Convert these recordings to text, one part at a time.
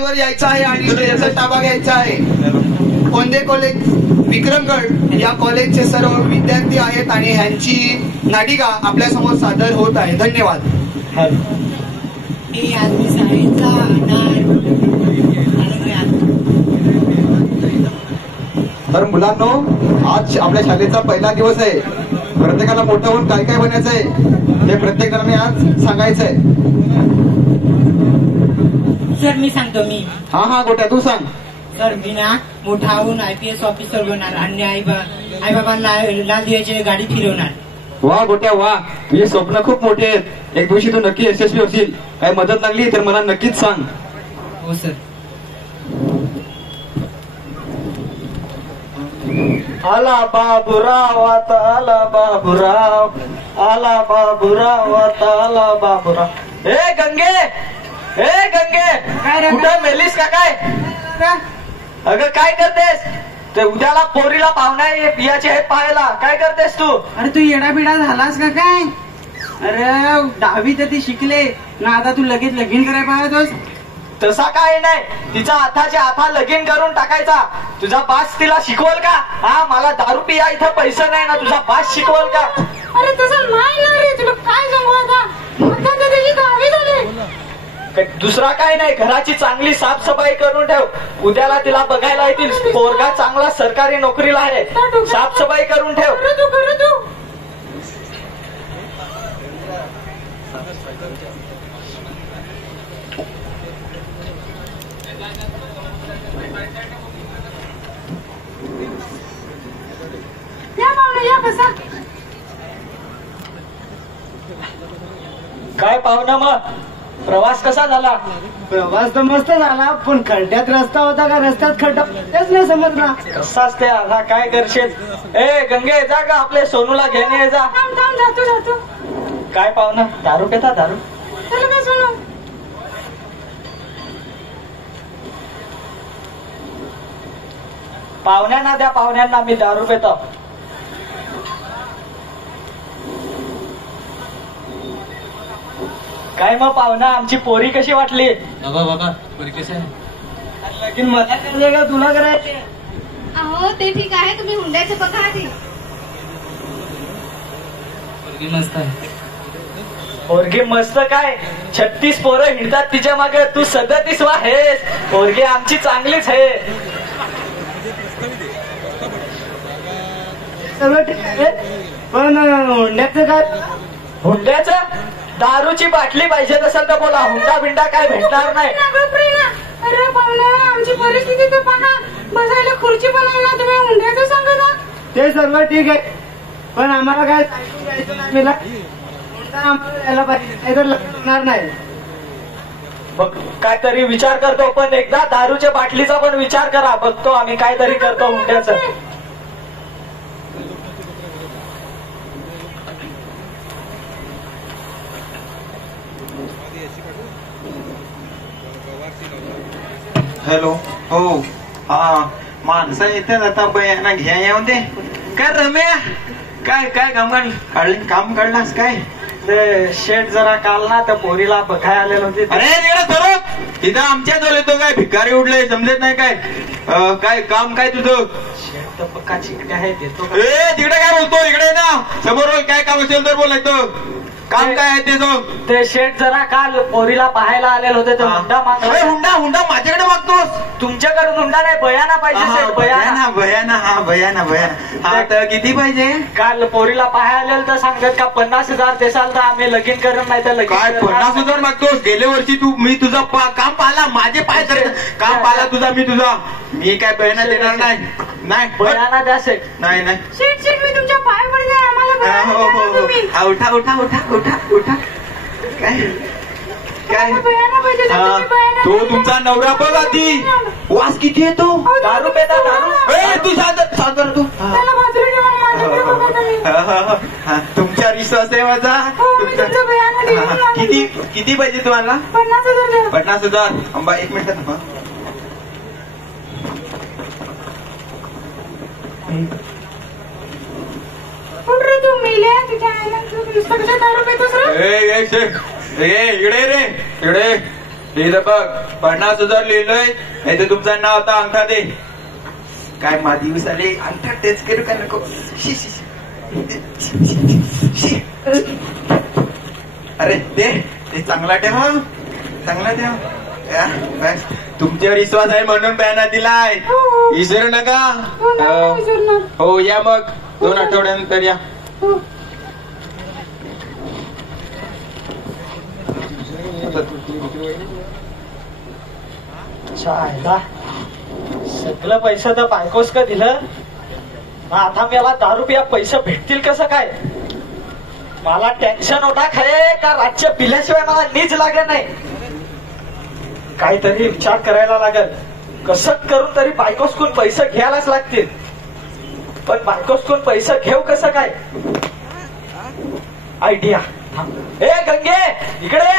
वर यायचं आहे आणि स्टेजचा ताबा घ्यायचा आहे. कोंदे कॉलेज विक्रमगड या कॉलेजचे सर्व विद्यार्थी आहेत आणि ह्यांची नाटिका आपल्या समोर सादर होत आहे. धन्यवाद. तर मुलांनो, आज आपल्या शाळेचा पहिला दिवस आहे. प्रत्येकाला मोठं होऊन काय काय बनायचं आहे ते प्रत्येक जणांनी आज सांगायचं आहे. सर मी सांगतो. हा गोट्या तू सांग. सर मी ना मोठा होऊन IPS ऑफिसर बनणार आणि आई बाबांना लाल दिव्याची गाडी फिरवणार. वा गोट्या वा, तुझे स्वप्न खूप मोठे आहेत. एक दिवशी तू नक्की यशस्वी होशील. काही मदत लागली तर मला नक्कीच सांग. हो सर. आला बाबूराव आता आला बाबूराव, आला बाबूराव आता आला बाबूराव. ए गंगे, ए गंगे, कुठं मेलीस का काय? अगं काय करतेस? ते उद्याला पोरीला पाहुणा पियाचे हे पाहायला काय करतेस तू? अरे तू येडाबिडा झालास का काय? अरे 10वी तर ती शिकले ना, आता तू लगेच लगीन करायला पाहतोस? तसा काय नाही, तिचा हाताच्या हाता लगीन करून टाकायचा. तुझा बास तिला शिकवल का? हा, मला दारू पिया इथं पैसे नाही ना, तुझा बास शिकवल का? अरे तसं नाही ना रे, तुला काय सांगू आता त्याची 10वी झाली. दुसरा काय नाही, घराची चांगली साफसफाई करून ठेव. उद्याला तिला बघायला येतील. पोरगा चांगला सरकारी नोकरीला आहे, साफसफाई करून ठेव. काय पाहुणा, मग प्रवास कसा झाला? प्रवास तर मस्त झाला, पण खड्ड्यात रस्ता होता का रस्त्यात खड्डा तेच नाही समजला. कसाच ते आता काय करशील? ए गंगे, जा का आपले सोनूला घेणे ये जा. जातो. काय पाहुणा, दारू पिता? दारू सोनू पाहुण्यांना द्या, पाहुण्यांना. मी दारू पितो. काय मग पाहुणा, आमची पोरी कशी वाटली? बाबा पोरी कशी आहे? लगीन मला करायचे का तुला करायचे? अहो ते ठीक आहे, तुम्ही हुंड्याचं बघा आधी. पोरगी मस्त आहे. पोरगी मस्त काय, 36 पोरं हिंडतात तिच्या मागे, तू 37वा आहेस. पोरगी आमची चांगलीच आहे. सगळं ठीक आहे, पण हुंड्याचं काय? हुंड्याचं? दारूची बाटली पाहिजे असेल तर बोला, हुंडा बिंडा काय भेटणार नाही. अरे पाहुणा, आमची परिस्थिती तर पहा, बसायला खुर्ची पण आहे ना, तुम्ही हुंड्याचं सांगता? ते सर्व ठीक आहे, पण आम्हाला काय जायचं नाही. मिला हुंडा आम्हाला द्यायला पाहिजे, नाही तर लग्न होणार नाही. बघ काहीतरी विचार करतो, पण एकदा दारूच्या बाटलीचा पण विचार करा. बघतो आम्ही काहीतरी करतो हुंड्याचं. हॅलो, हो हा, माणसं येतात आता बयाना घ्या येऊ दे. काय रम्या, काय काय काम काढलास काय? शेट जरा काल ना त्या पोरीला बघायला आलेलो होते. अरे तिकडे सरक, इथं आमच्या जवळ येतो काय? भिकारी उडले, समजत नाही काय? काय काम काय तुझं? शेट तर पक्का चिकटे आहे, देतो. ए तिकडे काय बोलतो? इकडे ना समोर, काय काम असेल तर बोलायचं. काम काय आहे त्याचं? ते शेट जरा काल पोरीला पाहायला आलेलो होते, हुंडा मागतो. हुंडा माझ्याकडे मागतोस? तुमच्याकडून हुंडा नाही, बयाना पाहिजे. भयाना. हा तर किती पाहिजे? काल पोरीला पाहायला आलेलं तर सांगत का 50,000 देसाल तर आम्ही लगीन करत, नाही तर लगीन. काय 50,000 मागतोस? गेल्या वर्षी मी तुझा काम पाहिला, माझे पाय काम पाहिला तुझा, मी काय बयाना देणार नाही. बयाना द्या शेट. नाही. शेट मी तुमच्या पाय पडते, आम्हाला उठा. काय तो तुमचा नवरा बघ आधी, वास किती येतो. दारू पेता, दारू. तू सादर तू. तुमच्या विश्वास आहे माझा. किती पाहिजे तुम्हाला? 50,000. अंबा 1 मिनिट थांबा. तू मेले तिथे इकडे रे, इकडे लिहिलं बघ 50,000 लिहिलंय. नाही तर तुमचं नाव आता अंगठा दे. काय माझी दिवस आले अंगठा टेच करू का नको. अरे ते चांगला ठेवा, चांगला ठेवा. तुमच्यावर विश्वास आहे म्हणून बॅना दिलाय. विसरू नका. हो या मग 2 आठवड्यानंतर या. सगळं पैसे तर बायकोस का दिलं. आता मला दारू पिया पैसे भेटतील कसं काय. मला टेन्शन होता खरे का राज्य पिल्याशिवाय मला नीच लागत नाही. काहीतरी विचार करायला लागेल. कसं करून तरी बायकोसकून पैसे घ्यायलाच लागतील. पण बायकोसकून पैसे घेऊ कसं काय. आयडिया. ए गंगे इकडे.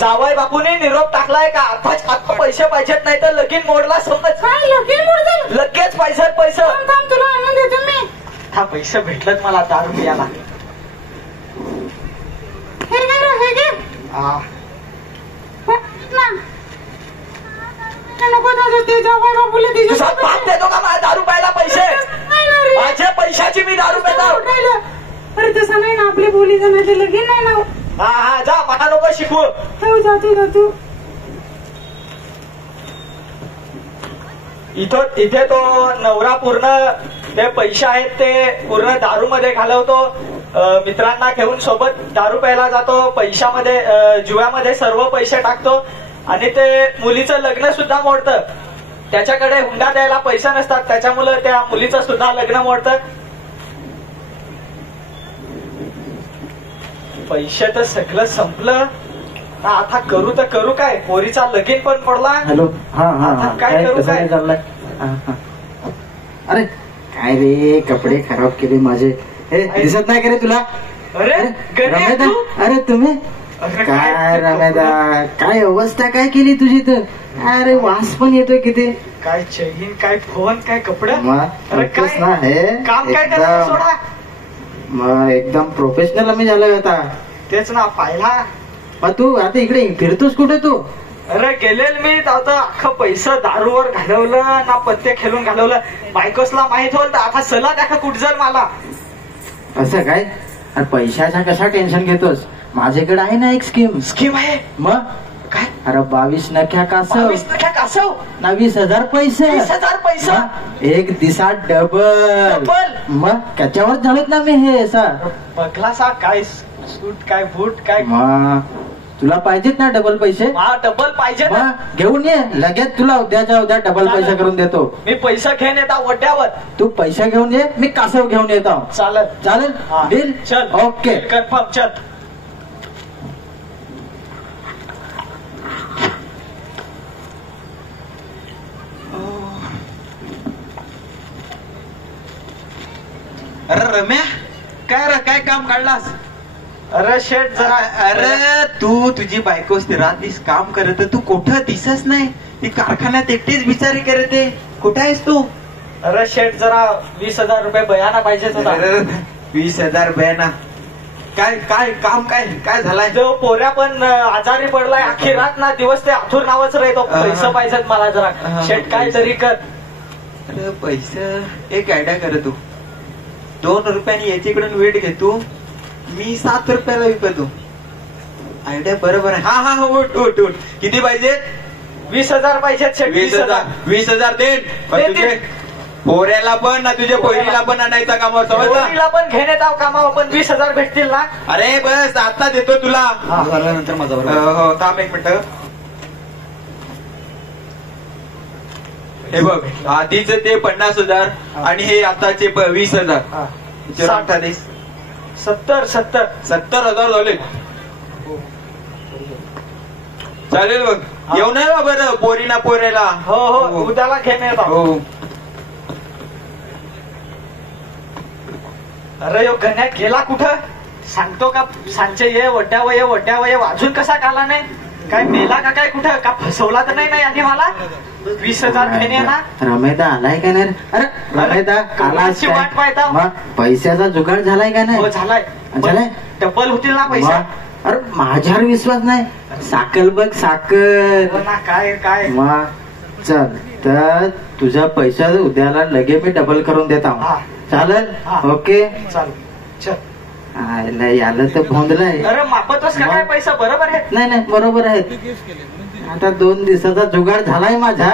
जावई बापूने निरोप टाकलाय का आताच आता पैसे पाहिजेत नाही तर लगीन मोडला समज. लगेच पैसे तुला आणून देतो मी. हा पैसे भेटलत मला दारू पियाला. तुझा बाप देतो का मला दारू प्यायला पैसे. माझ्या पैशाची मी दारू पितो. अरे तसं नाही ना आपली बोली जाण्याचे लगीन नाही ना. हा जा मला नको शिकवू. जातो इथं तिथे तो नवरा पूर्ण ते पैसे आहेत ते पूर्ण दारू मध्ये घालवतो. मित्रांना घेऊन सोबत दारू प्यायला जातो. पैशामध्ये जुव्यामध्ये सर्व पैसे टाकतो आणि ते मुलीचं लग्न सुद्धा मोडतं. त्याच्याकडे हुंडा द्यायला पैसे नसतात त्याच्यामुळे त्या मुलीचं सुद्धा लग्न मोडतं. पैसे तर सगळं संपलं. आता करू तर करू काय. पोरीचा लगीन पण पडला. हॅलो. हा काय करू काय चाललंय. अरे काय रे कपडे खराब केले माझे. हे दिसत नाही का रे तुला. अरे रमेदा. अरे तुम्ही काय रमेदा काय अवस्था काय केली तुझी तर. अरे वास पण येतोय किती. काय चैन काय फोन काय कपडे. अरे काय ना हे काम काय करतो सोडा. मग एकदम प्रोफेशनल आम्ही झालोय आता. तेच ना पाहिला. मग तू आता इकडे फिरतोस कुठे तू. अरे गेलेल मी आता अख्खं पैसे दारूवर घालवलं ना पत्ते खेळून घालवलं. बायकोसला माहित होत आता सला त्या कुठजल मला. असं काय. अरे पैशाचा कसा टेन्शन घेतोस. माझ्याकडे आहे ना एक स्कीम आहे. मग काय. अरे 22 नख्या कासव. 22 नख्या कासव ना 20,000 पैसे. 20,000 पैसे. एक दिवसात डबल. मग त्याच्यावर झालेत ना मी हे असा. बघला सा काय सूट काय बूट काय. तुला पाहिजेत ना डबल पैसे. डबल पाहिजे ना. घेऊन ये लगेच. तुला उद्याच्या उद्या डबल पैसे करून देतो. मी पैसे घेऊन येता वड्यावर. तू पैसे घेऊन ये मी कासव घेऊन येतो. चालेल डील. चल ओके कन्फर्म. चल. अरे रम्या काय काम काढलास. अरे शेठ जरा. अरे तू तुझी बायको रात्रीस काम करत तू कुठं दिसच नाही. ती कारखान्यात एकटीच बिचारी करते. कुठं आहेस तू. अरे शेठ जरा 20,000 रुपये बयाना पाहिजे होता. 20,000 बयाना. काय काम काय झालाय. जो पोऱ्या पण आजारी पडलाय अख्खी रात ना दिवस ते आथूर नावच राहतो. पैसे पाहिजेत मला जरा. शेठ काय तरी कर. अरे पैसे एक आयडिया कर. तू 2 रुपयानी याच्याकडून वेट घेतो. मी 7 रुपयाला विकतो. आयडिया बरोबर आहे. हा उठ. किती पाहिजे. 20,000 पाहिजेत शेठ. 20,000 दे. पोऱ्याला पण ना तुझ्या पोरीला पण आणायचा कामावर समजला. पण घेण्यात आव कामावर पण 20,000 भेटतील ना. अरे बस आता देतो तुला. नंतर माझा हो थांब 1 मिनिट. हे बघ आधीच ते 50,000 आणि हे आताचे 20,000. 70,000 झाले. चालेल बघ. येऊ नये बरं पोरीना पोऱ्याला. हो उद्याला घेण्यात आव. हो. अरे यो गण्यात गेला कुठं. सांगतो का सांचे ये वड्यावर ये वाजून कसा काला नाही. काय मेला का काय कुठं का फसवला तर नाही आणि मला 20,000 घेणे ना. रमेदा आलाय का नाही. अरे रमेदा आलाच वाट पाहता. पैशाचा जुगाड झालाय का नाही. हो झालाय. झालाय. डबल होतील ना पैसा. अरे माझ्यावर विश्वास नाही. साखर बघ साखर. हो ना, काय काय मग चल तर तुझा पैसा उद्याला लगे मी डबल करून देत हा. आहो. चालेल? हा. ओके. चाल चल. आयला याला तर भोंदलाय. अरे मापतोस का काय पैसा? बरोबर आहे. नाही नाही बरोबर आहे. आता 2 दिवसाचा जुगाड झालाय माझा.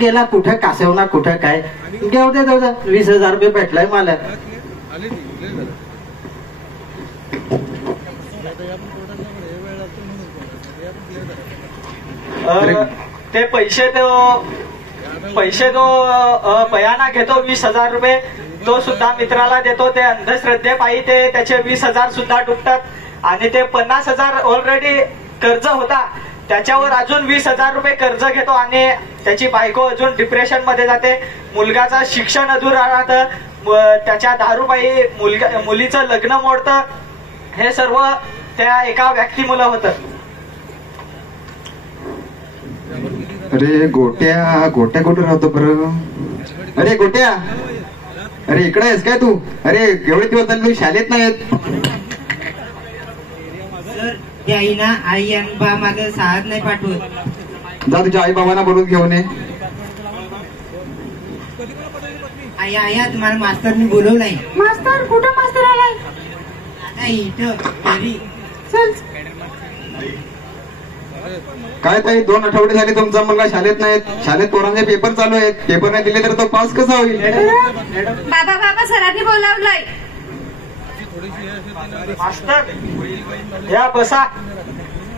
गेला कुठं कासवना कुठं काय. घेऊ दे जाऊ दे. 20,000 रुपये भेटलाय मला. ते पैसे तो बयाना घेतो 20,000 रुपये. तो सुद्धा मित्राला देतो. ते अंधश्रद्धेपायी ते त्याचे 20,000 सुद्धा डुबतात. आणि ते 50,000 ऑलरेडी कर्ज होता त्याच्यावर अजून 20,000 रुपये कर्ज घेतो. आणि त्याची बायको अजून डिप्रेशन मध्ये जाते. मुलगाचं शिक्षण अधुरा राहतं. त्याच्या दारूपायी मुलीचं लग्न मोडतं. हे सर्व त्या एका व्यक्तीमुळे होतं. अरे गोट्या गोट्या कुठे राहतो बरं? अरे गोट्या, अरे इकडे आहेस काय तू? अरे एवढे दिवस झाले तुम्ही शाळेत नाहीत. सर ते आई ना आई आणि बा माझं शाळेत नाही पाठवत. जा तुझ्या आई बाबांना बोलून घेऊन ये. आई आया तुम्हाला मास्तरनी बोलवलंय. मास्तर कुठं मास्तर आलाय? आता इथं घरी. चल. काय ताई 2 आठवडे झाले तुमचा मुलगा शाळेत नाहीत. शाळेत पोरांचे पेपर चालू आहेत. पेपर नाही दिले तर तो पास कसा होईल? बाबा सरांनी बोलावलंय. मास्तर या बसा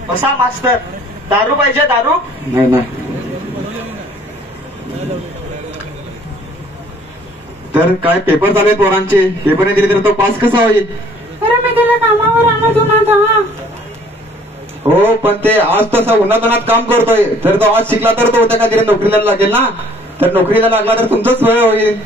बसा. मास्तर दारू पाहिजे? दारू नाही नाही. तर काय पेपर चालू आहेत पोरांचे. पेपर नाही दिले तर तो पास कसा होईल? अरे मी त्याला कामावर आणत होता. हो पण ते आज तसं उन्हातानात काम करतोय. तर तो आज शिकला तर तो उद्या का तरी नोकरीला लागेल ना. तर नोकरीला लागला तर तुमचंच सोय होईल.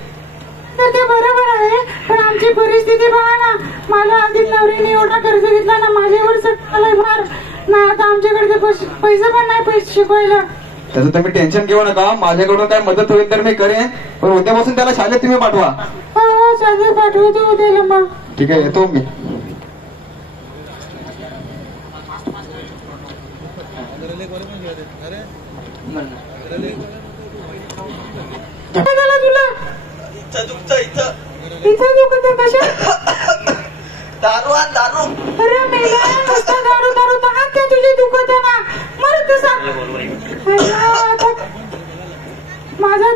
तर ते बरोबर आहे पण आमची परिस्थिती बघा ना. मला आधी नवरीने एवढा कर्ज घेतला ना माझ्यावर सगळं भार ना. आता आमच्याकडे पैसे पण नाही पैसे शिकवायला. त्याचं तुम्ही टेन्शन घेऊ नका. माझ्याकडून काय मदत होईल तर मी करेन. पण उद्यापासून त्याला शाळेत तुम्ही पाठवा. हो चालेल पाठवतो उद्याला. मग ठीक आहे येतो मी. काय झालं तुला? इथं दुखत कशा? दारू आण दारू. अरे मेला नुसता दारू दारू तर ते तुझे दुखत ना. मर तू सांग. माझा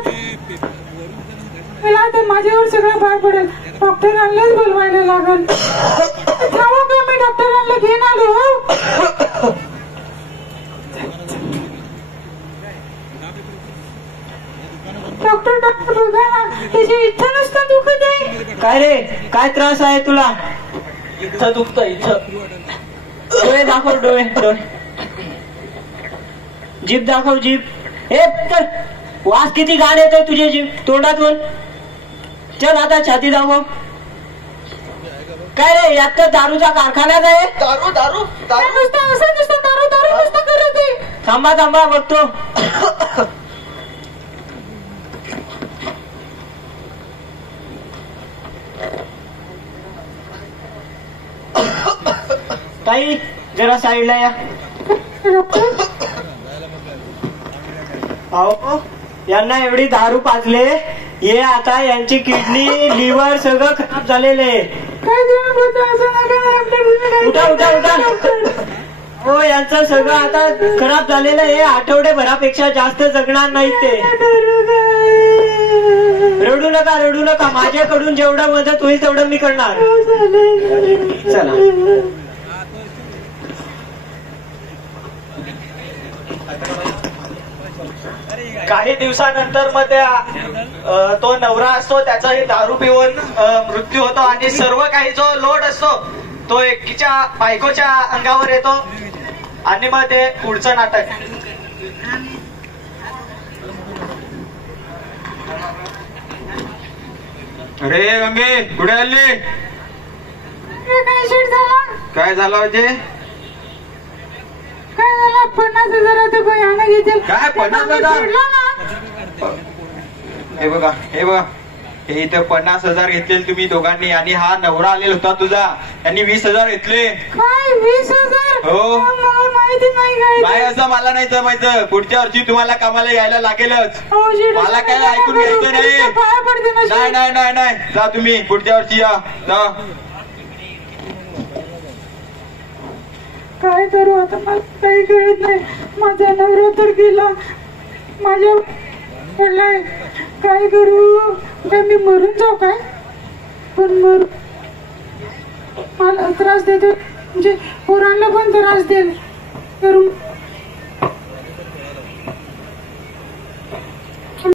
मला तर माझ्यावर सगळं भार पडेल. डॉक्टरांनाच बोलवायला लागल. थांबू का मी डॉक्टरांना घेऊन आलो. डॉक्टर बघा ना त्याची इच्छा नसता दुखत आहे. काय रे काय त्रास आहे तुला? इथं दुखतं इथं. डोळे दाखव. डोळे जीभ दाखव. जीभ. हे तर वास किती घाण येतोय तुझे जीभ तोंडातून. चल आता छाती दाखव. काय रे यात तर दारूचा कारखान्यात आहे. दारू दारू दारू. नुसतं असं नुसतं दारू दारू नुसतं करत आहे. थांबा बघतो. ताई जरा साईडला या. अहो यांना एवढी दारू पाजले. हे आता यांची किडनी लिव्हर सगळं खराब झालेले. उठा. हो यांचं सगळं आता खराब झालेलं आहे. आठवड्याभरापेक्षा जास्त जगणार नाही ते. रडू नका. माझ्याकडून जेवढं मदत होईल तेवढं मी करणार. चला. काही दिवसानंतर मग तो नवरा असतो त्याचाही दारू पिऊन मृत्यू होतो. आणि सर्व काही जो लोड असतो तो एकीच्या बायकोच्या अंगावर येतो. आणि मग ते पुढचं नाटक. अरे गंगे कुठे आली? काय शेट झाला? काय झालं म्हणजे? काय झालं? 50,000 भयानक घेतील. काय 50,000? सोडलं ना. हे बघा हे इथे 50,000 घेतले तुम्ही दोघांनी आणि हा नवरा आलेला होता तुझा त्यांनी 20,000 घेतले. काय 20,000? हो. मला माहिती नाही काय काय असं मला नाही जमायचं. पुढच्या वर्षी तुम्हाला कामाला यायला लागेलच. भाऊजी, मला काय ऐकून घ्यायचं नाही. पाया पडते ना. नाही नाही नाही नाही जा तुम्ही पुढच्या वर्षी या जा. काय करू आता मला काही कळत नाही. माझा नवरा तर गेला, माझ्या पडलाय. काय करू? काय मी मरून जाऊ काय? पण मला त्रास देतो म्हणजे पोरांना पण त्रास देईल. तर